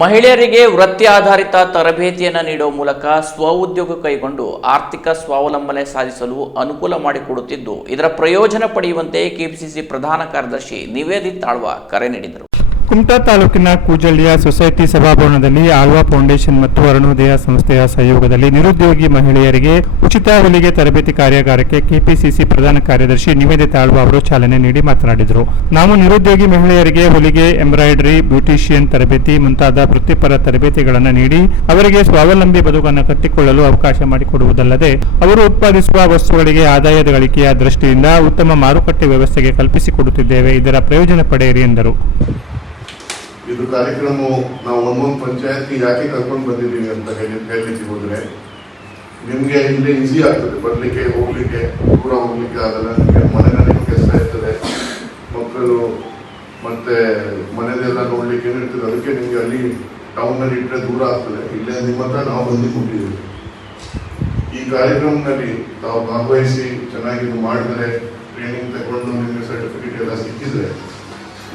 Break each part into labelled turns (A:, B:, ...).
A: ಮಹಿಳೆಯರಿಗೆ ವೃತ್ತಿ ಆಧಾರಿತ ತರಬೇತಿಯನ್ನು ನೀಡುವ ಮೂಲಕ ಸ್ವಉದ್ಯೋಗ ಕೈಗೊಂಡು ಆರ್ಥಿಕ ಸ್ವಾವಲಂಬನೆ ಸಾಧಿಸಲು ಅನುಕೂಲ ಮಾಡಿಕೊಡುತ್ತಿದ್ದು, ಇದರ ಪ್ರಯೋಜನ ಪಡೆಯುವಂತೆ ಕೆಪಿಸಿಸಿ ಪ್ರಧಾನ ಕಾರ್ಯದರ್ಶಿ ನಿವೇದಿತ್ ತಾಳ್ವ ಕರೆ ನೀಡಿದರು.
B: ಕುಮಟಾ ತಾಲೂಕಿನ ಕೂಜಳ್ಳಿಯ ಸೊಸೈಟಿ ಸಭಾಭವನದಲ್ಲಿ ಆಳ್ವಾ ಫೌಂಡೇಶನ್ ಮತ್ತು ಅರುಣೋದಯ ಸಂಸ್ಥೆಯ ಸಹಯೋಗದಲ್ಲಿ ನಿರುದ್ಯೋಗಿ ಮಹಿಳೆಯರಿಗೆ ಉಚಿತ ಹೊಲಿಗೆ ತರಬೇತಿ ಕಾರ್ಯಾಗಾರಕ್ಕೆ ಕೆಪಿಸಿಸಿ ಪ್ರಧಾನ ಕಾರ್ಯದರ್ಶಿ ನಿವೇದಿತ ಆಳ್ವಾ ಅವರು ಚಾಲನೆ ನೀಡಿ ಮಾತನಾಡಿದರು. ನಾವು ನಿರುದ್ಯೋಗಿ ಮಹಿಳೆಯರಿಗೆ ಹೊಲಿಗೆ, ಎಂಬ್ರಾಯ್ಡರಿ, ಬ್ಯೂಟಿಷಿಯನ್ ತರಬೇತಿ ಮುಂತಾದ ವೃತ್ತಿಪರ ತರಬೇತಿಗಳನ್ನು ನೀಡಿ ಅವರಿಗೆ ಸ್ವಾವಲಂಬಿ ಬದುಕನ್ನು ಕಟ್ಟಿಕೊಳ್ಳಲು ಅವಕಾಶ ಮಾಡಿಕೊಡುವುದಲ್ಲದೆ ಅವರು ಉತ್ಪಾದಿಸುವ ವಸ್ತುಗಳಿಗೆ ಆದಾಯದ ಗಳಿಕೆಯ ದೃಷ್ಟಿಯಿಂದ ಉತ್ತಮ ಮಾರುಕಟ್ಟೆ ವ್ಯವಸ್ಥೆಗೆ ಕಲ್ಪಿಸಿಕೊಡುತ್ತಿದ್ದೇವೆ. ಇದರ ಪ್ರಯೋಜನ ಪಡೆಯಿರಿ ಎಂದರು.
C: ಇದು ಕಾರ್ಯಕ್ರಮ ನಾವು ಒಂದೊಂದು ಪಂಚಾಯತ್ಗೆ ಯಾಕೆ ಕರ್ಕೊಂಡು ಬಂದಿದ್ದೀವಿ ಅಂತ ಹೇಳಿ ಹೇಳಲಿಕ್ಕೆ ಹೋದ್ರೆ, ನಿಮಗೆ ಇಲ್ಲಿ ಈಸಿ ಆಗ್ತದೆ. ಬರಲಿಕ್ಕೆ, ಹೋಗ್ಲಿಕ್ಕೆ, ದೂರ ಹೋಗ್ಲಿಕ್ಕೆ ಆಗಲ್ಲ. ನಿಮಗೆ ಮನೆಯಲ್ಲಿ ಕೆಲಸ ಇರ್ತದೆ. ಮಕ್ಕಳು ಮತ್ತೆ ನೋಡ್ಲಿಕ್ಕೆ ಏನು ಇರ್ತದೆ. ಅದಕ್ಕೆ ನಿಮಗೆ ಅಲ್ಲಿ ಟೌನಲ್ಲಿ ಇಟ್ಟರೆ ದೂರ ಆಗ್ತದೆ. ಇಲ್ಲೇ ನಿಮ್ಮ ಹತ್ರ ನಾವು ಬಂದು ಕೊಟ್ಟಿದ್ದೀವಿ ಈ ಕಾರ್ಯಕ್ರಮದಲ್ಲಿ ತಾವು ಭಾಗವಹಿಸಿ ಚೆನ್ನಾಗಿ ಮಾಡಿದರೆ ಟ್ರೈನಿಂಗ್ ತಗೊಂಡು ನಿಮಗೆ ಸರ್ಟಿಫಿಕೇಟ್ ಎಲ್ಲ ಸಿಕ್ಕಿದ್ರೆ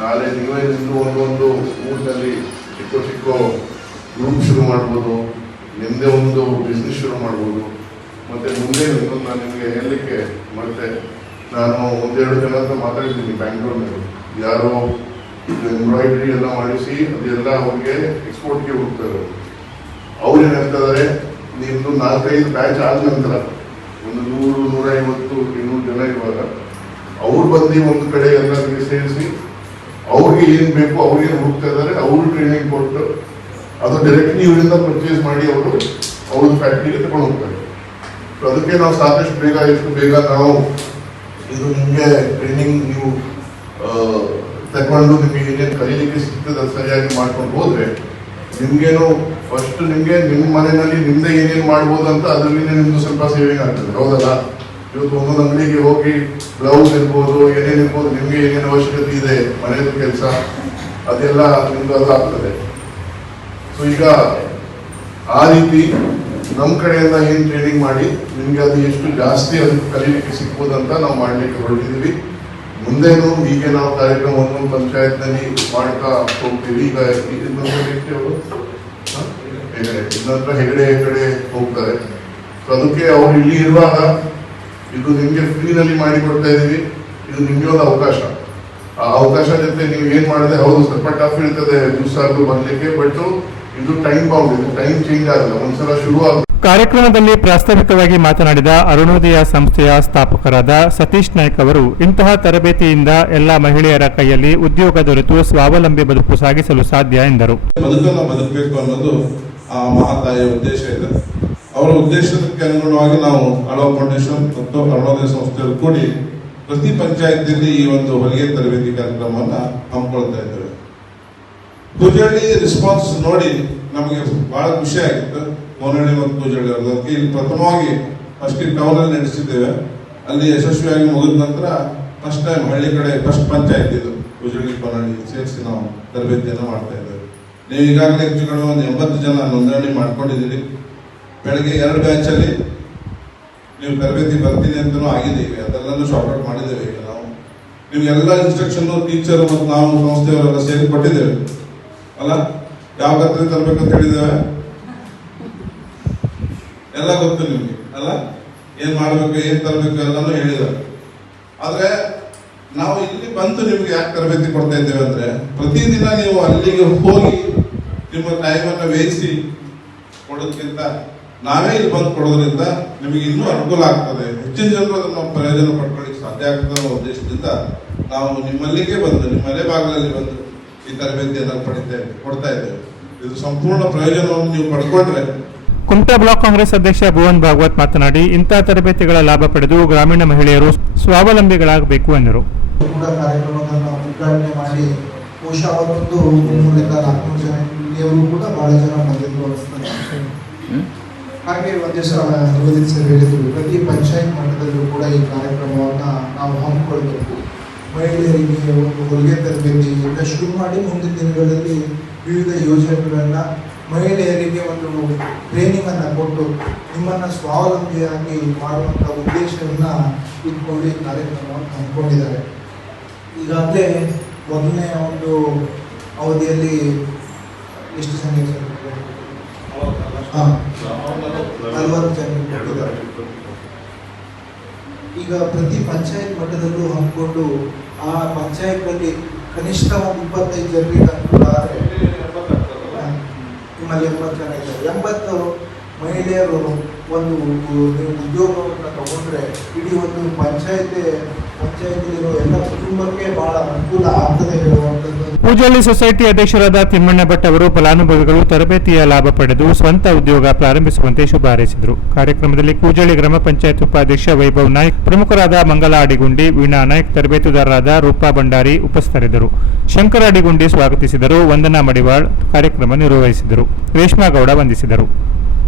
C: ನಾಳೆ ನೀವೇ ನಿಂತು ಒಂದೊಂದು ಊರಿನಲ್ಲಿ ಚಿಕ್ಕ ಚಿಕ್ಕ ಗ್ರೂಪ್ ಶುರು ಮಾಡ್ಬೋದು ನಿಮ್ಮದೇ ಒಂದು ಬಿಸ್ನೆಸ್ ಶುರು ಮಾಡ್ಬೋದು. ಮತ್ತು ಮುಂದೆ ನಾನು ನಿಮಗೆ ಹೇಳಲಿಕ್ಕೆ ಮತ್ತೆ ನಾನು ಒಂದೆರಡು ಜನ ಹತ್ರ ಮಾತಾಡಿದ್ದೀನಿ ಬ್ಯಾಂಗ್ಳೂರಿನಲ್ಲಿ. ಯಾರೋ ಎಂಬ್ರಾಯ್ಡ್ರಿ ಎಲ್ಲ ಮಾಡಿಸಿ ಅದೆಲ್ಲ ಅವ್ರಿಗೆ ಎಕ್ಸ್ಪೋರ್ಟ್ಗೆ ಹೋಗ್ತಾರೆ. ಅವ್ರು ಏನು ಹೇಳ್ತಾರೆ ನಿಮ್ಮದು ನಾಲ್ಕೈದು ಬ್ಯಾಚ್ ಆದ ನಂತರ, ಒಂದು ನೂರು, ನೂರೈವತ್ತು ಇನ್ನೂರು ಜನ ಇರುವಾಗ, ಅವ್ರು ಬಂದು ಒಂದು ಕಡೆ ಎಲ್ಲರಿಗೆ ಸೇರಿಸಿ ಅವ್ರಿಗೆ ಏನು ಬೇಕು ಅವ್ರಿಗೆ ಹೋಗ್ತಾ ಇದ್ದಾರೆ, ಅವರು ಟ್ರೈನಿಂಗ್ ಕೊಟ್ಟು ಅದು ಡೈರೆಕ್ಟ್ಲಿ ಇವರಿಂದ ಪರ್ಚೇಸ್ ಮಾಡಿ ಅವರು ಅವ್ರದ್ದು ಫ್ಯಾಕ್ಟ್ರಿಗೆ ತಗೊಂಡು ಹೋಗ್ತಾರೆ. ಅದಕ್ಕೆ ನಾವು ಸಾಕಷ್ಟು ಬೇಗ ಎಷ್ಟು ಬೇಗ ನಾವು ಇದು ನಿಮಗೆ ಟ್ರೈನಿಂಗ್ ನೀವು ತಗೊಂಡು ನಿಮಗೆ ಏನೇನು ಕಲೀಲಿಕ್ಕೆ ಸಿಗ್ತದೆ ಅದು ಸರಿಯಾಗಿ ಮಾಡ್ಕೊಂಡು ಹೋದರೆ ನಿಮಗೇನು ಫಸ್ಟ್ ನಿಮಗೆ ನಿಮ್ಮ ಮನೆಯಲ್ಲಿ ನಿಮ್ದೇ ಏನೇನು ಮಾಡ್ಬೋದು ಅಂತ ಅದರಲ್ಲಿ ನಿಮ್ಮದು ಸ್ವಲ್ಪ ಸೇವಿಂಗ್ ಆಗ್ತದೆ. ಹೌದಲ್ಲ? ಇವತ್ತು ಒಂದೊಂದು ಅಂಗಡಿಗೆ ಹೋಗಿ ಬ್ಲೌಸ್ ಇರ್ಬೋದು, ಏನೇನು ಇರ್ಬೋದು, ನಿಮಗೆ ಏನೇನು ಅವಶ್ಯಕತೆ ಇದೆ ಮನೆಯದು ಕೆಲಸ, ಅದೆಲ್ಲ ನಿಮ್ದು ಅದು ಆಗ್ತದೆ. ಸೊ ಈಗ ಆ ರೀತಿ ನಮ್ಮ ಕಡೆಯಿಂದ ಏನು ಟ್ರೈನಿಂಗ್ ಮಾಡಿ, ನಿಮಗೆ ಅದು ಎಷ್ಟು ಜಾಸ್ತಿ ಅದು ಕಲೀಲಿಕ್ಕೆ ಸಿಗ್ಬೋದಂತ ನಾವು ಮಾಡ್ಲಿಕ್ಕೆ ಹೊರಟಿದ್ದೀವಿ ಮುಂದೇನು ಹೀಗೆ ನಾವು ಕಾರ್ಯಕ್ರಮವನ್ನು ಪಂಚಾಯತ್ನಲ್ಲಿ ಮಾಡ್ತಾ ಹೋಗ್ತೀವಿ. ಈಗ ಇನ್ನೊಂದು ವ್ಯಕ್ತಿ ಅವರು? ಹ? ಹೆಗಡೆ. ಇನ್ನೊಂದು ಹೆಗಡೆ ಹೆಗಡೆ ಹೋಗ್ತಾರೆ. ಸೊ ಅದಕ್ಕೆ ಅವ್ರು ಇಲ್ಲಿ ಇರುವಾಗ ಇದು ನಿಮಗೆ ಫ್ರೀನಲ್ಲಿ ಮಾಡಿ ಕೊಡ್ತಾ ಇದೀವಿ. ಇದು ನಿಮಗೆ ಒಂದು ಅವಕಾಶ. ಆ ಅವಕಾಶ ಜೊತೆ ನೀವು ಏನು ಮಾಡಿದ್ರೆ ಹೌದು ಸ್ವಲ್ಪ ಟಫ್ ಇರ್ತದೆ ದಿವಸ ಬರ್ಲಿಕ್ಕೆ ಬಟ್ ಇದು ಟೈಮ್ ಬೌಂಡ್ ಇದು ಟೈಮ್ ಚೇಂಜ್ ಆಗಲ್ಲ. ಒಂದ್ಸಲ ಶುರು ಆಗುತ್ತೆ
B: ಕಾರ್ಯಕ್ರಮದಲ್ಲಿ ಪ್ರಾಸ್ತಾವಿಕವಾಗಿ ಮಾತನಾಡಿದ ಅರುಣೋದಯ ಸಂಸ್ಥೆಯ ಸ್ಥಾಪಕರಾದ ಸತೀಶ್ ನಾಯ್ಕ್ ಅವರು ಇಂತಹ ತರಬೇತಿಯಿಂದ ಎಲ್ಲ ಮಹಿಳೆಯರ ಕೈಯಲ್ಲಿ ಉದ್ಯೋಗ ದೊರೆತು ಸ್ವಾವಲಂಬಿ ಬದುಕು ಸಾಗಿಸಲು ಸಾಧ್ಯ ಎಂದರು.
D: ಬದುಕನ್ನು ಬದುಕಬೇಕು ಅನ್ನೋದು ಆ ಮಹಾತಾಯಿಯ ಉದ್ದೇಶ ಇದೆ. ಅವರ ಉದ್ದೇಶಕ್ಕೆ ಅನುಗುಣವಾಗಿ ನಾವು ಅಳವ ಫೌಂಡೇಶನ್ ಮತ್ತು ಅರುಣೋದಯ ಸಂಸ್ಥೆಗಳು ಕೂಡಿ ಪ್ರತಿ ಪಂಚಾಯತಿಯಲ್ಲಿ ಈ ಒಂದು ಹೊಲಿಗೆ ತರಬೇತಿ ಕಾರ್ಯಕ್ರಮವನ್ನ ಹಮ್ಮಿಕೊಳ್ತಾ ಇದ್ದೇವೆ. ಪೂಜಳ್ಳಿ ರೆಸ್ಪಾನ್ಸ್ ನೋಡಿ ನಮಗೆ ಬಹಳ ಖುಷಿ ಆಗಿತ್ತು. ಕೋನಹಳ್ಳಿ ಮತ್ತು ಪೂಜಳ್ಳಿ ಅದಕ್ಕೆ ಇಲ್ಲಿ ಪ್ರಥಮವಾಗಿ ಫಸ್ಟ್ ಟೌನಲ್ಲಿ ನಡೆಸಿದ್ದೇವೆ. ಅಲ್ಲಿ ಯಶಸ್ವಿಯಾಗಿ ಮುಗಿದ ನಂತರ ಫಸ್ಟ್ ಟೈಮ್ ಹಳ್ಳಿ ಕಡೆ ಫಸ್ಟ್ ಪಂಚಾಯತ್ ಇದು. ಪೂಜಾರಿ ಕೋನಹಳ್ಳಿ ಸೇರಿಸಿ ನಾವು ತರಬೇತಿಯನ್ನು ಮಾಡ್ತಾ ಇದ್ದೇವೆ. ನೀವು ಈಗಾಗಲೇ ಹೆಚ್ಚು ಕಡೆ ಒಂದು ಎಂಬತ್ತು ಜನ ನೋಂದಣಿ ಮಾಡ್ಕೊಂಡಿದ್ದೀರಿ. ಬೆಳಗ್ಗೆ ಎರಡು ಬ್ಯಾಚ್ ಅಲ್ಲಿ ನೀವು ತರಬೇತಿ ಬರ್ತೀನಿ ಅಂತಲೂ ಆಗಿದ್ದೀವಿ ಅದೆಲ್ಲನೂ ಶಾರ್ಟ್ ಔಟ್ ಮಾಡಿದ್ದೇವೆ ಈಗ ನಾವು. ನಿಮ್ಗೆಲ್ಲ ಇನ್ಸ್ಟ್ರಕ್ಷನ್ ಟೀಚರ್ ಮತ್ತು ನಾವು ಸಂಸ್ಥೆಯವರೆಲ್ಲ ಸೇರಿ ಕೊಟ್ಟಿದ್ದೇವೆ. ಅಲ್ಲ? ಯಾವ ತರಬೇಕು ತರಬೇಕಂತ ಹೇಳಿದ್ದೇವೆ? ಎಲ್ಲ ಗೊತ್ತು ನಿಮಗೆ. ಅಲ್ಲ? ಏನು ಮಾಡಬೇಕು, ಏನು ತರಬೇಕು ಎಲ್ಲನೂ ಹೇಳಿದ್ದಾರೆ. ಆದರೆ ನಾವು ಇಲ್ಲಿ ಬಂದು ನಿಮ್ಗೆ ಯಾಕೆ ತರಬೇತಿ ಕೊಡ್ತಾ ಇದ್ದೇವೆ ಅಂದರೆ, ಪ್ರತಿದಿನ ನೀವು ಅಲ್ಲಿಗೆ ಹೋಗಿ ನಿಮ್ಮ ಟೈಮನ್ನು ವೇಸಿ ಕೊಡೋದಕ್ಕಿಂತ ನಾವೇ ಇಲ್ಲಿ ಬಂದು ಕೊಡೋದ್ರಿಂದ ನಿಮಗೆ ಇನ್ನೂ ಅನುಕೂಲ ಆಗ್ತದೆ. ಹೆಚ್ಚಿನ ಜನರು ಅದನ್ನು ಪ್ರಯೋಜನ ಪಡ್ಕೊಳ್ಳಿಕ್ಕೆ ಸಾಧ್ಯ ಆಗ್ತದೆ ಅನ್ನೋ ಉದ್ದೇಶದಿಂದ ನಾವು ನಿಮ್ಮಲ್ಲಿಗೆ ಬಂದು ನಿಮ್ಮ ಮನೆ ಭಾಗದಲ್ಲಿ ಬಂದು ಈ ತರಬೇತಿಯನ್ನು ಪಡಿತೇವೆ ಕೊಡ್ತಾ ಇದ್ದೇವೆ. ಇದು ಸಂಪೂರ್ಣ ಪ್ರಯೋಜನವನ್ನು ನೀವು ಪಡ್ಕೊಂಡ್ರೆ
B: ಕುಮಟಾ ಬ್ಲಾಕ್ ಕಾಂಗ್ರೆಸ್ ಅಧ್ಯಕ್ಷ ಭುವನ್ ಭಾಗವತ್ ಮಾತನಾಡಿ ಇಂತಹ ತರಬೇತಿಗಳ ಲಾಭ ಪಡೆದು ಗ್ರಾಮೀಣ ಮಹಿಳೆಯರು ಸ್ವಾವಲಂಬಿಗಳಾಗಬೇಕು ಎಂದರು.
E: ಉದ್ಘಾಟನೆ ಮಾಡಿ ಬಹುಶಃ ಮುನ್ನೂರಿಂದ ನಾಲ್ಕುನೂರು ಜನ ಕೂಡ ಬಹಳ ಜನ ಬಂದಿದ್ದು ಹಾಗೆ ಒಂದೇ ಸಲ ನಿವೇದಿತ ಸರ್ ಹೇಳಿದ್ರು. ಪ್ರತಿ ಪಂಚಾಯತ್ ಮಟ್ಟದಲ್ಲೂ ಕೂಡ ಈ ಕಾರ್ಯಕ್ರಮವನ್ನ ನಾವು ಹಮ್ಮಿಕೊಳ್ಬೇಕು ಮಹಿಳೆಯರಿಗೆ ಒಂದು ಹೊಲಿಗೆ ತರಬೇತಿಯಿಂದ ಶುರು ಮಾಡಿ ಮುಂದಿನ ದಿನಗಳಲ್ಲಿ ವಿವಿಧ ಯೋಜನೆಗಳನ್ನ ಮಹಿಳೆಯರಿಗೆ ಒಂದು ಟ್ರೈನಿಂಗ್ ಅನ್ನ ಕೊಟ್ಟು ನಿಮ್ಮನ್ನ ಸ್ವಾವಲಂಬಿಯಾಗಿ ಮಾಡುವಂಥ ಉದ್ದೇಶವನ್ನ ಇಟ್ಕೊಂಡು ಈ ಕಾರ್ಯಕ್ರಮವನ್ನು ಹಮ್ಮಿಕೊಂಡಿದ್ದಾರೆ. ಈಗಾಗಲೇ ಮೊದಲನೇ ಒಂದು ಅವಧಿಯಲ್ಲಿ ಎಷ್ಟು ಜನ ಹಾಂ ನಲವತ್ತು ಜನ. ಈಗ ಪ್ರತಿ ಪಂಚಾಯತ್ ಮಟ್ಟದಲ್ಲೂ ಹಮ್ಮಿಕೊಂಡು ಆ ಪಂಚಾಯತ್ನಲ್ಲಿ ಕನಿಷ್ಠ ಒಂದು ಇಪ್ಪತ್ತೈದು ಜನರಿಗೆ ಅನುಕೂಲ ಆದರೆ ನಿಮ್ಮಲ್ಲಿ ಎಂಬತ್ತು ಜನ ಇದ್ದಾರೆ. ಎಂಬತ್ತು ಮಹಿಳೆಯರು ಒಂದು ಉದ್ಯೋಗವನ್ನು ತಗೊಂಡ್ರೆ ಇಡೀ ಒಂದು ಪಂಚಾಯತ್ ಪಂಚಾಯತಿಯಲ್ಲಿರುವ ಎಲ್ಲ ಕುಟುಂಬಕ್ಕೆ ಬಹಳ ಅನುಕೂಲ ಆಗ್ತದೆ ಹೇಳುವಂಥದ್ದು.
B: ಪೂಜಾಲಿ ಸೊಸೈಟಿ ಅಧ್ಯಕ್ಷರಾದ ತಿಮ್ಮಣ್ಣ ಭಟ್ ಅವರು ಫಲಾನುಭವಿಗಳು ತರಬೇತಿಯ ಲಾಭ ಪಡೆದು ಸ್ವಂತ ಉದ್ಯೋಗ ಪ್ರಾರಂಭಿಸುವಂತೆ ಶುಭ ಹಾರೈಸಿದರು ಕಾರ್ಯಕ್ರಮದಲ್ಲಿ ಕೂಜಳ್ಳಿ ಗ್ರಾಮ ಪಂಚಾಯತ್ ಉಪಾಧ್ಯಕ್ಷ ವೈಭವ್ ನಾಯ್ಕ್, ಪ್ರಮುಖರಾದ ಮಂಗಲ ಅಡಿಗುಂಡಿ, ವೀಣಾ ನಾಯ್ಕ್, ತರಬೇತುದಾರರಾದ ರೂಪಾ ಭಂಡಾರಿ ಉಪಸ್ಥಿತರಿದ್ದರು. ಶಂಕರ ಅಡಿಗುಂಡಿ ಸ್ವಾಗತಿಸಿದರು. ವಂದನಾ ಮಡಿವಾಳ್ ಕಾರ್ಯಕ್ರಮ ನಿರ್ವಹಿಸಿದರು. ರೇಷ್ಮಾಗೌಡ ವಂದಿಸಿದರು.